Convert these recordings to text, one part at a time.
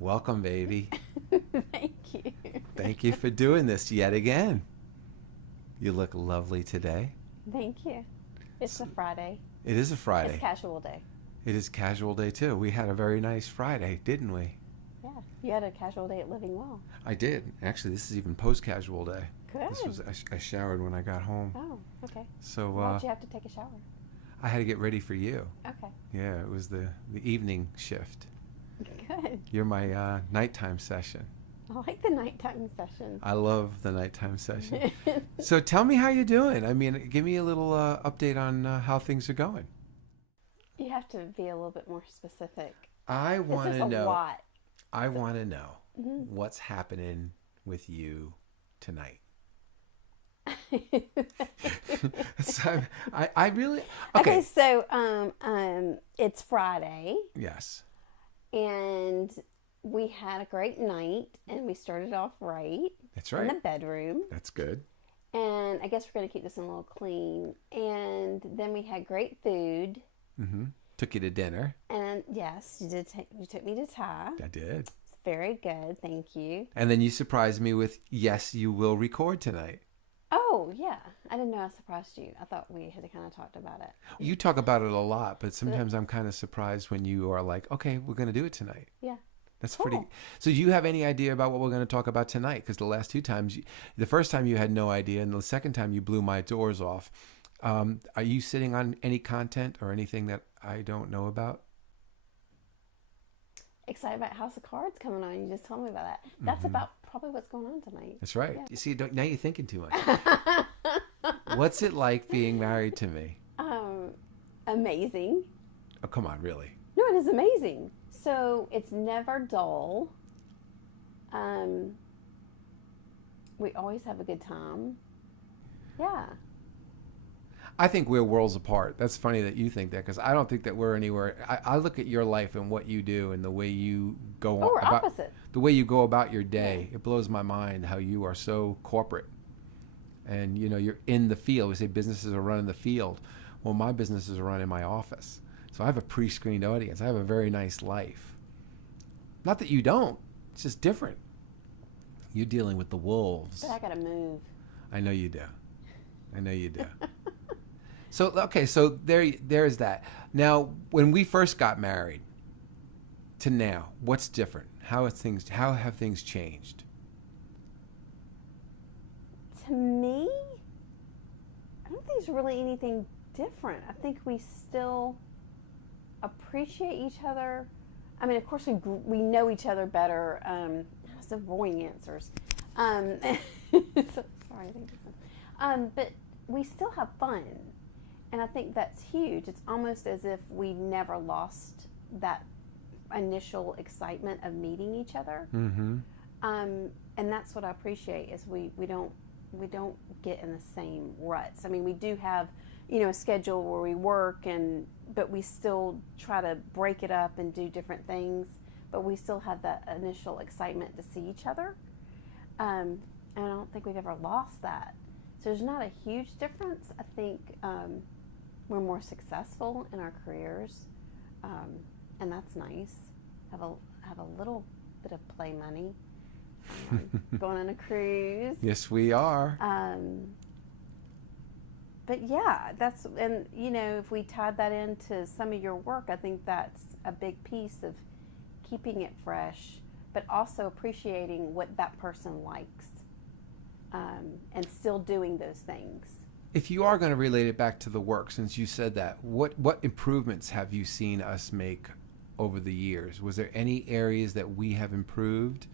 Welcome, baby. Thank you. Thank you for doing this yet again. You look lovely today. Thank you. It's a Friday. It is a Friday. It's casual day. It is casual day too. We had a very nice Friday, didn't we? Yeah. You had a casual day at Living Well. I did. Actually, this is even post-casual day. Good. This was I showered when I got home. Oh, okay. So Why'd you have to take a shower? I had to get ready for you. Okay. Yeah, it was the evening shift. Good. You're my nighttime session. I like the nighttime session. I love the nighttime session. So tell me how you're doing. I mean, give me a little update on how things are going. You have to be a little bit more specific. I want This is to a know. lot. I want to know Mhm. what's happening with you tonight. So I really Okay, so it's Friday, yes. and we had a great night, and we started off right That's in right. the bedroom. That's good. And I guess we're going to keep this one a little clean. And then we had great food. Mm-hmm. Took you to dinner. And yes, you took me to Thai. I did. It's very good, thank you. And then you surprised me with, yes, you will record tonight. Oh yeah, I didn't know I surprised you. I thought we had kind of talked about it. You talk about it a lot, but sometimes I'm kind of surprised when you are like, okay, we're going to do it tonight. Yeah. That's Cool. pretty. So do you have any idea about what we're going to talk about tonight? Because the last two times, the first time you had no idea, and the second time you blew my doors off. Are you sitting on any content or anything that I don't know about? Excited about House of Cards coming on. You just told me about that. That's about probably what's going on tonight. That's right. Yeah. You see, now you're thinking too much. What's it like being married to me? Amazing. Oh, come on, really? No, it is amazing. So it's never dull. We always have a good time. Yeah. I think we're worlds apart. That's funny that you think that, because I don't think that we're anywhere. I look at your life and what you do and the way you go Oh, we're about opposite. the way you go about your day. It blows my mind how you are so corporate, and you're in the field. We say businesses are run in the field. Well, my businesses are run in my office. So I have a pre-screened audience. I have a very nice life. Not that you don't. It's just different. You're dealing with the wolves. But I gotta move. I know you do. I know you do. So, okay, so there's that. Now, when we first got married to now, what's different? How have things changed? To me, I don't think there's really anything different. I think we still appreciate each other. I mean, of course, we know each other better. I was avoiding answers. So, sorry, I think but we still have fun, and I think that's huge. It's almost as if we never lost that initial excitement of meeting each other. Mm-hmm. And that's what I appreciate is we don't get in the same ruts. I mean, we do have a schedule where we work, but we still try to break it up and do different things. But we still have that initial excitement to see each other, and I don't think we've ever lost that. So there's not a huge difference. I think we're more successful in our careers, and that's nice. Have a little bit of play money. Going on a cruise. Yes, we are. But yeah, and if we tied that into some of your work, I think that's a big piece of keeping it fresh, but also appreciating what that person likes, and still doing those things. If you are going to relate it back to the work, since you said that, what improvements have you seen us make over the years? Was there any areas that we have improved?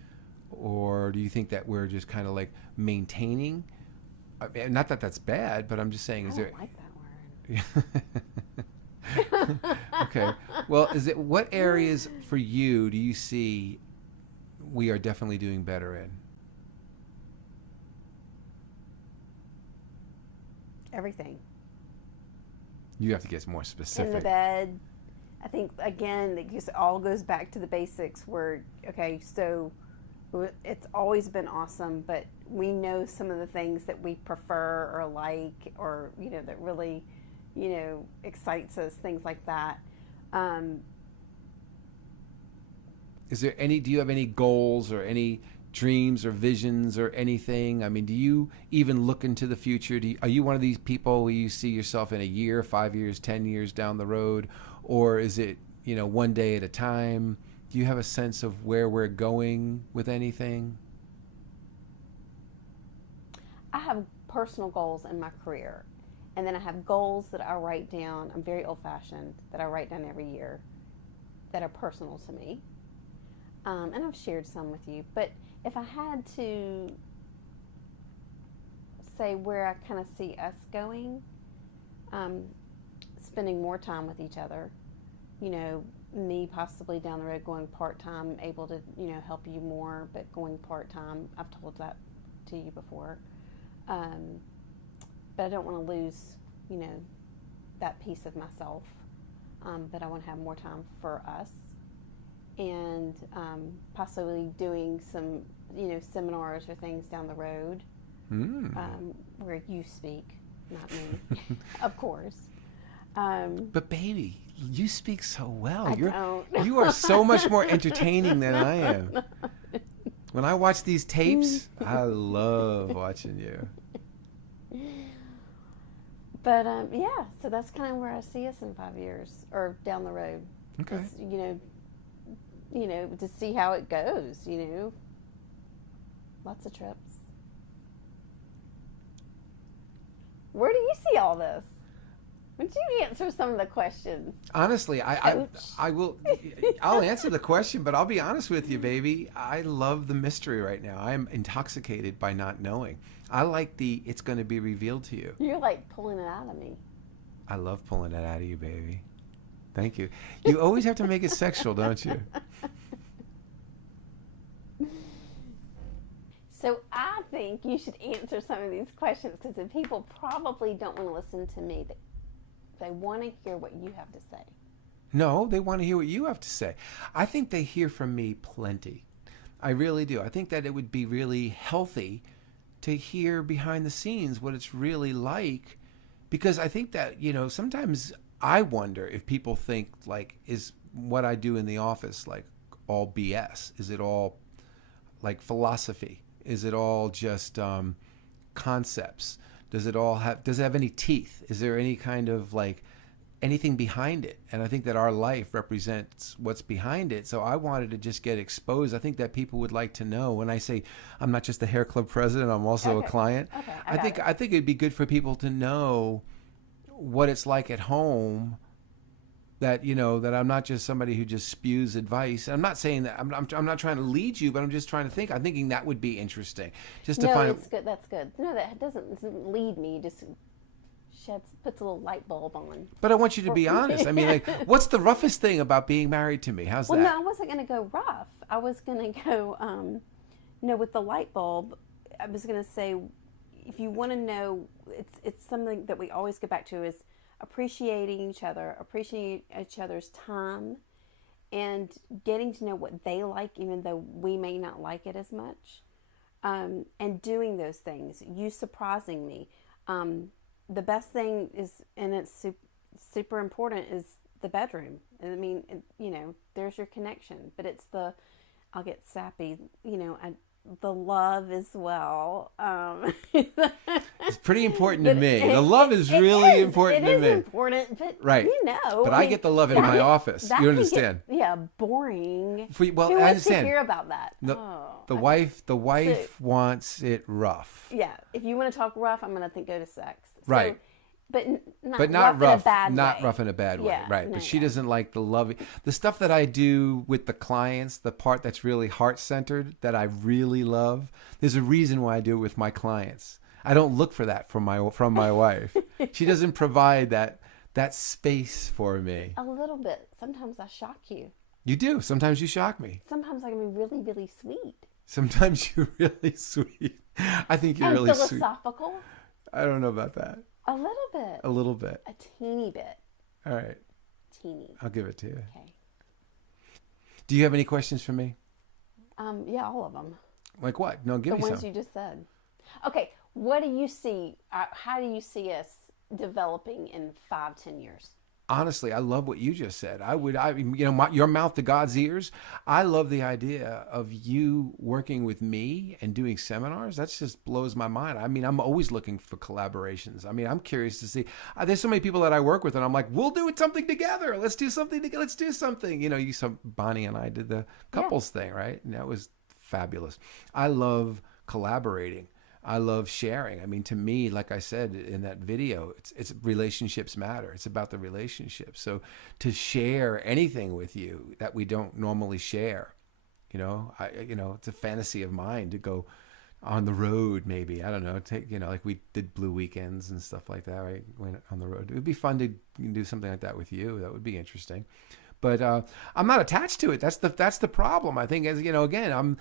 Or do you think that we're just kind of like maintaining? I mean, not that that's bad, but I'm just saying, I don't like that word. Okay. Well, what areas for you do you see we are definitely doing better in? Everything. You have to get more specific. In the bed. I think, again, it just all goes back to the basics where, okay, so it's always been awesome, but we know some of the things that we prefer or like, or, that really, excites us, things like that. Do you have any goals or any dreams or visions or anything? I mean, do you even look into the future? Are you one of these people where you see yourself in a year, 5 years, 10 years down the road? Or is it, one day at a time? Do you have a sense of where we're going with anything? I have personal goals in my career. And then I have goals that I write down. I'm very old fashioned, that I write down every year that are personal to me. And I've shared some with you. But if I had to say where I kind of see us going, spending more time with each other, me possibly down the road going part-time, able to, help you more, but going part-time. I've told that to you before. But I don't want to lose, that piece of myself. But I want to have more time for us, and possibly doing some, seminars or things down the road, where you speak, not me, of course. But baby, you speak so well. Don't. You are so much more entertaining than I am. When I watch these tapes, I love watching you. But yeah, so that's kind of where I see us in 5 years or down the road. Okay. Just, to see how it goes. Lots of trips. Where do you see all this? Would you answer some of the questions? Honestly, I will. I'll answer the question, but I'll be honest with you, baby. I love the mystery right now. I am intoxicated by not knowing. I like it's going to be revealed to you. You're like pulling it out of me. I love pulling it out of you, baby. Thank you. You always have to make it sexual, don't you? So I think you should answer some of these questions, because the people probably don't want to listen to me. They want to hear what you have to say. No, they want to hear what you have to say. I think they hear from me plenty. I really do. I think that it would be really healthy to hear behind the scenes what it's really like, because I think that, sometimes I wonder if people think, like, is what I do in the office like all BS? Is it all like philosophy? Is it all just concepts? Does it have any teeth? Is there any kind of like anything behind it? And I think that our life represents what's behind it. So I wanted to just get exposed. I think that people would like to know. When I say I'm not just the hair club president, I'm also a client. Okay, I think it'd be good for people to know what it's like at home. That that I'm not just somebody who just spews advice. I'm not saying that I'm not trying to lead you, but I'm just trying to think. I'm thinking that would be interesting, just to find. It's good. That's good. No, that doesn't lead me. Just puts a little light bulb on. But I want you to be honest. I mean, like, what's the roughest thing about being married to me? How's that? No, I wasn't going to go rough. I was going to go, with the light bulb. I was going to say, if you want to know, it's something that we always go back to is appreciating each other's time, and getting to know what they like, even though we may not like it as much, and doing those things. You surprising me. The best thing is, and it's super important, is the bedroom. I mean, there's your connection, but it's I'll get sappy, the love as well. It's pretty important to me. The love is really important to me. It is important, but right. But I get the love in my office. You understand? Boring. Well, Who I wants understand. to hear about that? The wife wants it rough. Yeah. If you want to talk rough, I'm going to go to sex. Right. But not rough in a bad way. Not rough in a bad way, Yeah, right? no, But she doesn't like the stuff that I do with the clients. The part that's really heart centered, that I really love. There's a reason why I do it with my clients. I don't look for that from my wife. She doesn't provide that space for me. A little bit. Sometimes I shock you. You do. Sometimes you shock me. Sometimes I can be really, really sweet. Sometimes you're really sweet. I think you're really sweet. Philosophical. I don't know about that. A little bit. A little bit. A teeny bit. All right. Teeny. I'll give it to you. Okay. Do you have any questions for me? Yeah, all of them. Like what? No, give me some. The ones you just said. Okay, what do you see? How do you see us developing in 5-10 years? honestly, I love what you just said. Your mouth to God's ears. I love the idea of you working with me and doing seminars. That just blows my mind. I mean, I'm always looking for collaborations. I mean, I'm curious to see. There's so many people that I work with, and I'm like, we'll do something together. Let's do something together. Let's do something. Bonnie and I did the couples thing, right? And that was fabulous. I love collaborating. I love sharing. I mean, to me, like I said in that video, it's relationships matter. It's about the relationship. So to share anything with you that we don't normally share, it's a fantasy of mine to go on the road. Maybe, I don't know, like we did Blue Weekends and stuff like that. Right, went on the road. It would be fun to do something like that with you. That would be interesting. But I'm not attached to it. That's the problem. I think, again, I'm,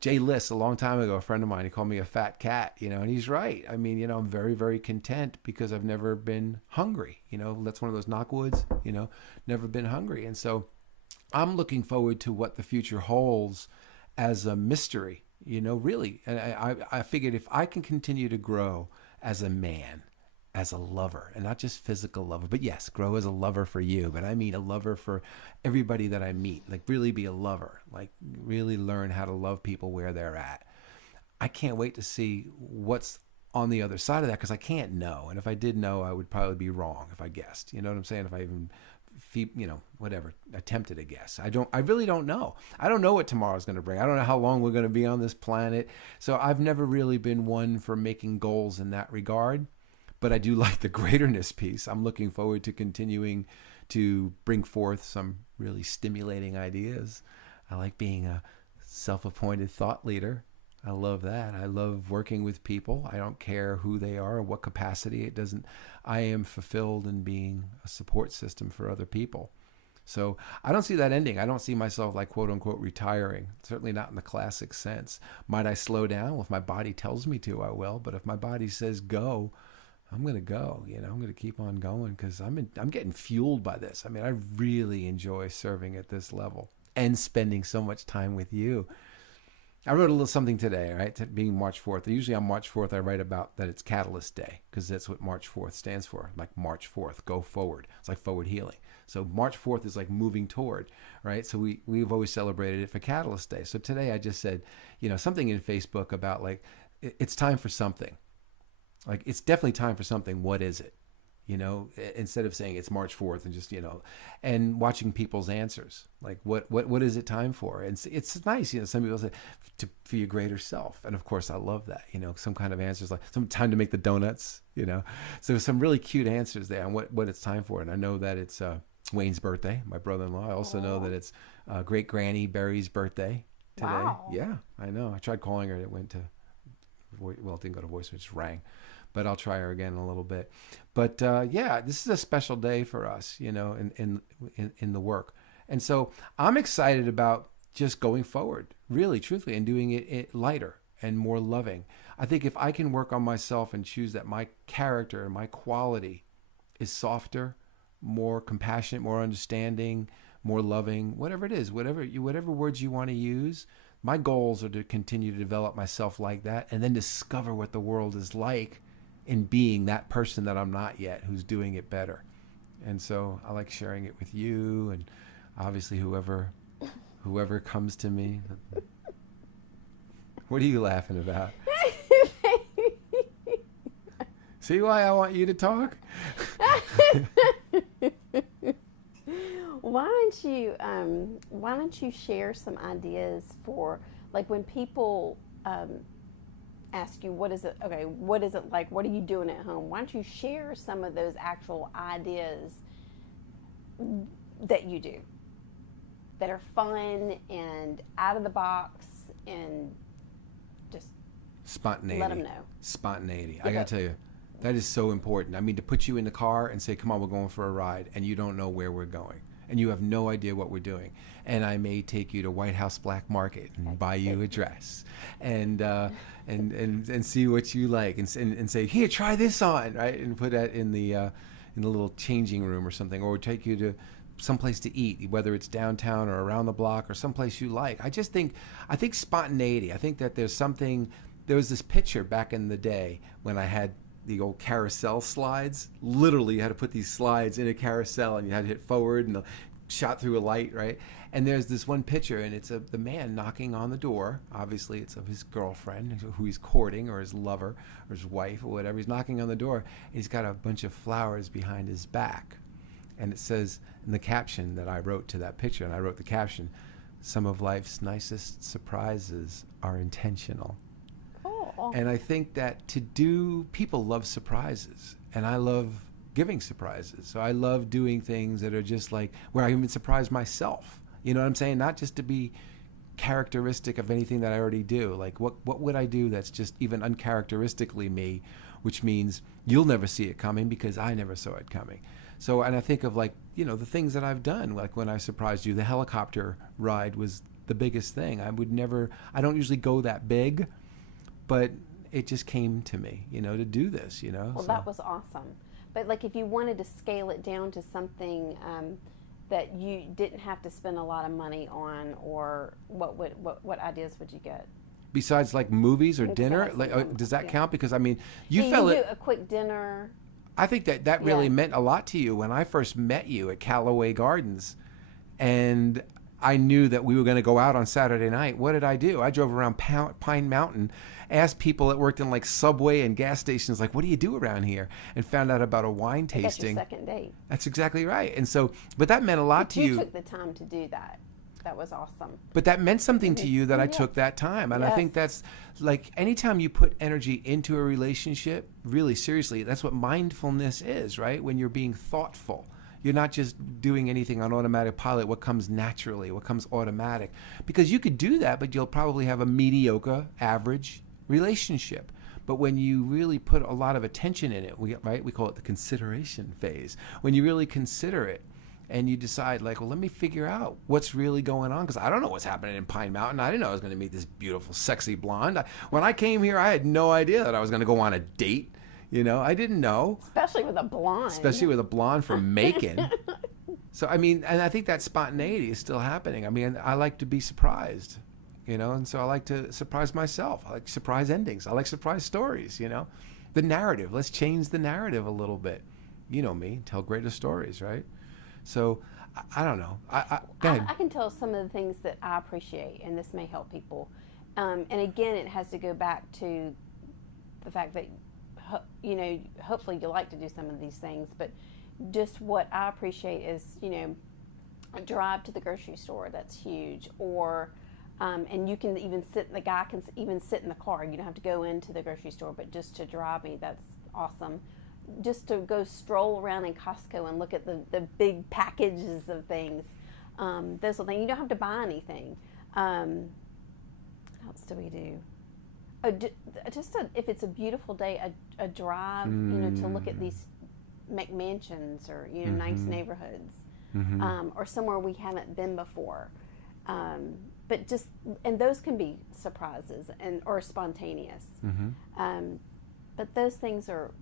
Jay Liss, a long time ago, a friend of mine, he called me a fat cat, and he's right. I mean, I'm very, very content because I've never been hungry. That's one of those knockwoods, never been hungry. And so I'm looking forward to what the future holds as a mystery, really. And I figured if I can continue to grow as a man, as a lover, and not just physical lover, but yes, grow as a lover for you, but I mean a lover for everybody that I meet, like really be a lover, like really learn how to love people where they're at. I can't wait to see what's on the other side of that, because I can't know. And if I did know, I would probably be wrong if I guessed. You know what I'm saying? If I even, attempted a guess. I really don't know. I don't know what tomorrow's going to bring. I don't know how long we're going to be on this planet. So I've never really been one for making goals in that regard. But I do like the greaterness piece. I'm looking forward to continuing to bring forth some really stimulating ideas. I like being a self-appointed thought leader. I love that. I love working with people. I don't care who they are or what capacity. I am fulfilled in being a support system for other people. So I don't see that ending. I don't see myself like quote unquote retiring, certainly not in the classic sense. Might I slow down? Well, if my body tells me to, I will. But if my body says go, I'm going to go, I'm going to keep on going because I'm getting fueled by this. I mean, I really enjoy serving at this level and spending so much time with you. I wrote a little something today, right? Being March 4th. Usually on March 4th, I write about that it's Catalyst Day because that's what March 4th stands for. Like March 4th, go forward. It's like forward healing. So March 4th is like moving toward, right? So we've always celebrated it for Catalyst Day. So today I just said, something in Facebook about like, it's time for something. Like, it's definitely time for something. What is it? Instead of saying it's March 4th and just, and watching people's answers. Like, what is it time for? And it's nice. Some people say for your greater self. And of course, I love that, some kind of answers like some time to make the donuts, So some really cute answers there on what it's time for. And I know that it's Wayne's birthday, my brother-in-law. I also know that it's great granny Barry's birthday today. Wow. Yeah, I know. I tried calling her. It went to, it didn't go to voicemail, it just rang. But I'll try her again in a little bit. But this is a special day for us, in the work. And so I'm excited about just going forward, really, truthfully, and doing it lighter and more loving. I think if I can work on myself and choose that my character and my quality is softer, more compassionate, more understanding, more loving, whatever it is, whatever words you want to use. My goals are to continue to develop myself like that and then discover what the world is like in being that person that I'm not yet, who's doing it better. And so I like sharing it with you and obviously whoever comes to me. What are you laughing about? See why I want you to talk? Why don't you share some ideas for, like, when people ask you what is it like, what are you doing at home, why don't you share some of those actual ideas that you do that are fun and out of the box and just spontaneity. Let them know. Spontaneity. I gotta tell you, that is so important. I mean, to put you in the car and say, come on, we're going for a ride, and you don't know where we're going and you have no idea what we're doing, and I may take you to White House Black Market and buy you a dress and see what you like and say, here, try this on, right, and put that in the little changing room or something, or take you to someplace to eat, whether it's downtown or around the block or someplace you like. I think spontaneity. I think that there was this picture back in the day when I had the old carousel slides. Literally, you had to put these slides in a carousel, and you had to hit forward and shot through a light, right? And there's this one picture, and it's the man knocking on the door. Obviously, it's of his girlfriend, who he's courting, or his lover, or his wife, or whatever. He's knocking on the door. He's got a bunch of flowers behind his back. And it says in the caption that I wrote to that picture, and I wrote the caption, "Some of life's nicest surprises are intentional." Cool. And I think that people love surprises, and I love giving surprises. So I love doing things that are just like where I even surprise myself. You know what I'm saying? Not just to be characteristic of anything that I already do. Like what would I do that's just even uncharacteristically me, which means you'll never see it coming because I never saw it coming. So, and I think of like, you know, the things that I've done, like when I surprised you, the helicopter ride was the biggest thing. I don't usually go that big, but it just came to me, you know, to do this, you know. Well, so. that was awesome. But like if you wanted to scale it down to something that you didn't have to spend a lot of money on, or what ideas would you get? Besides like movies or dinner, Exactly. like, does that count? Because I mean, You you can felt do it. a quick dinner. I think that really Yeah. meant a lot to you when I first met you at Callaway Gardens, and I knew that we were going to go out on Saturday night. What did I do? I drove around Pine Mountain, asked people that worked in like Subway and gas stations, like, what do you do around here? And found out about a wine That's your tasting. second date. That's exactly right. And so, but that meant a lot to You you. took the time to do that. That was awesome. But that meant something to you that I Yeah. took that time. And I think Yes. that's like anytime you put energy into a relationship, really seriously, that's what mindfulness is, right? When you're being thoughtful. You're not just doing anything on automatic pilot, what comes naturally, what comes automatic. Because you could do that, but you'll probably have a mediocre, average relationship. But when you really put a lot of attention in it, we call it the consideration phase. When you really consider it, and you decide like, well, let me figure out what's really going on, because I don't know what's happening in Pine Mountain. I didn't know I was going to meet this beautiful, sexy blonde. When I came here, I had no idea that I was going to go on a date. You know, I didn't know. Especially with a blonde. Especially with a blonde from Macon. So, I mean, and I think that spontaneity is still happening. I mean, I like to be surprised, you know, and so I like to surprise myself. I like surprise endings. I like surprise stories, you know. The narrative. Let's change the narrative a little bit. You know me, tell greater stories, right? So, I don't know. Go ahead. I can tell some of the things that I appreciate, and this may help people. And again, it has to go back to the fact that, you know, hopefully you like to do some of these things, but just what I appreciate is, you know, a drive to the grocery store. That's huge. Or, and you can even the guy can even sit in the car. You don't have to go into the grocery store, but just to drive me, that's awesome. Just to go stroll around in Costco and look at the big packages of things. Those sort of things. You don't have to buy anything. What else do we do? If it's a beautiful day, a drive, you know, to look at these McMansions or, you know, nice neighborhoods, or somewhere we haven't been before. But just, and those can be surprises or spontaneous. But those things are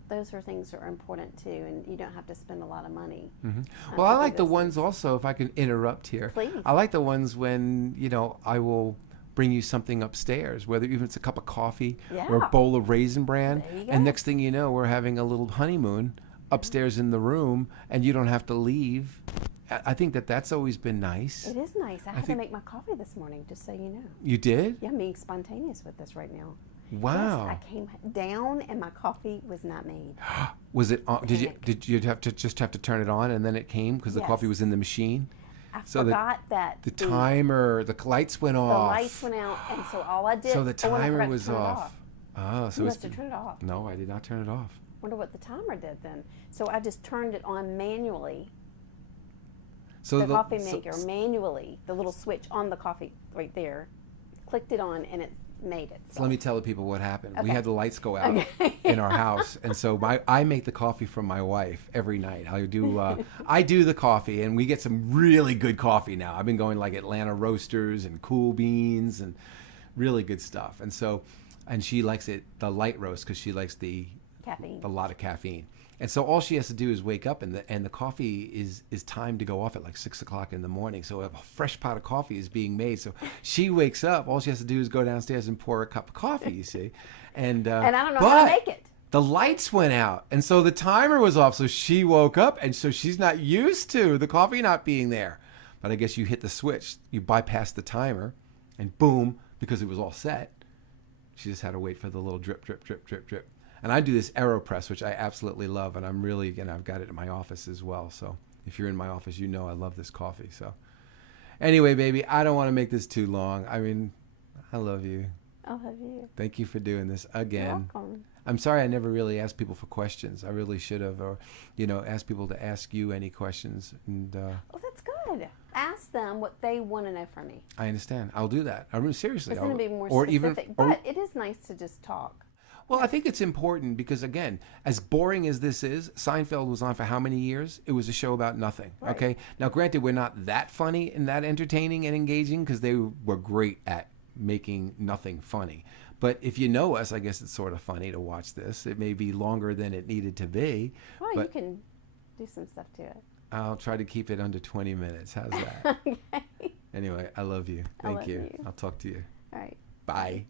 important too, and you don't have to spend a lot of money. Well, to I do like the those ones things. also, if I can interrupt here. Please. I like the ones when, you know, I will bring you something upstairs, whether even it's a cup of coffee or a Yeah. bowl of Raisin Bran. There you go. And next thing you know, we're having a little honeymoon upstairs in the room, and you don't have to leave. I think that's always been nice. It is nice. I had to think- make my coffee this morning, just so you know. You did? Yeah, I'm being spontaneous with this right now. Wow. Yes, I came down and my coffee was not made. Was it on? Panic. Did you have to turn it on and then it came because the coffee Yes. was in the machine? I So the- forgot that The timer, the lights went the off. lights went out, and so all I did. So the I timer forgot to was turn it off. Oh, so You it's must have turned it off. No, I did not turn it off. Wonder what the timer did then. So I just turned it on manually. So The coffee so- maker manually, the little switch on the coffee right there, clicked it on, and it made it. So let me tell the people what happened. We Okay. had the lights go out Okay. in our house, and so I make the coffee for my wife every night. I do the coffee, and we get some really good coffee now. I've been going like Atlanta Roasters and Cool Beans and really good stuff. And so, and she likes it the light roast because she likes Caffeine. a lot of caffeine. And so all she has to do is wake up, and the coffee is timed to go off at like 6 o'clock in the morning. So a fresh pot of coffee is being made. So she wakes up. All she has to do is go downstairs and pour a cup of coffee. You see, and And I don't know how to make it. the lights went out. And so the timer was off. So she woke up, and so she's not used to the coffee not being there. But I guess you hit the switch, you bypass the timer, and boom, because it was all set, she just had to wait for the little drip, drip, drip, drip, drip. And I do this AeroPress, which I absolutely love. And I'm really, again, I've got it in my office as well. So if you're in my office, you know I love this coffee. So anyway, baby, I don't want to make this too long. I mean, I love you. I love you. Thank you for doing this You're again. welcome. I'm sorry I never really asked people for questions. I really should have, or, asked people to ask you any questions. And Oh, that's good. Ask them what they want to know from me. I understand. I'll do that. I mean, seriously. It's going to be more or specific, even, but it is nice to just talk. Well, I think it's important because, again, as boring as this is, Seinfeld was on for how many years? It was a show about nothing. Right. Okay. Now, granted, we're not that funny and that entertaining and engaging because they were great at making nothing funny. But if you know us, I guess it's sort of funny to watch this. It may be longer than it needed to be. Well, but you can do some stuff to it. I'll try to keep it under 20 minutes. How's that? Okay. Anyway, I love you. I Thank love you. you. I'll talk to you. All right. Bye.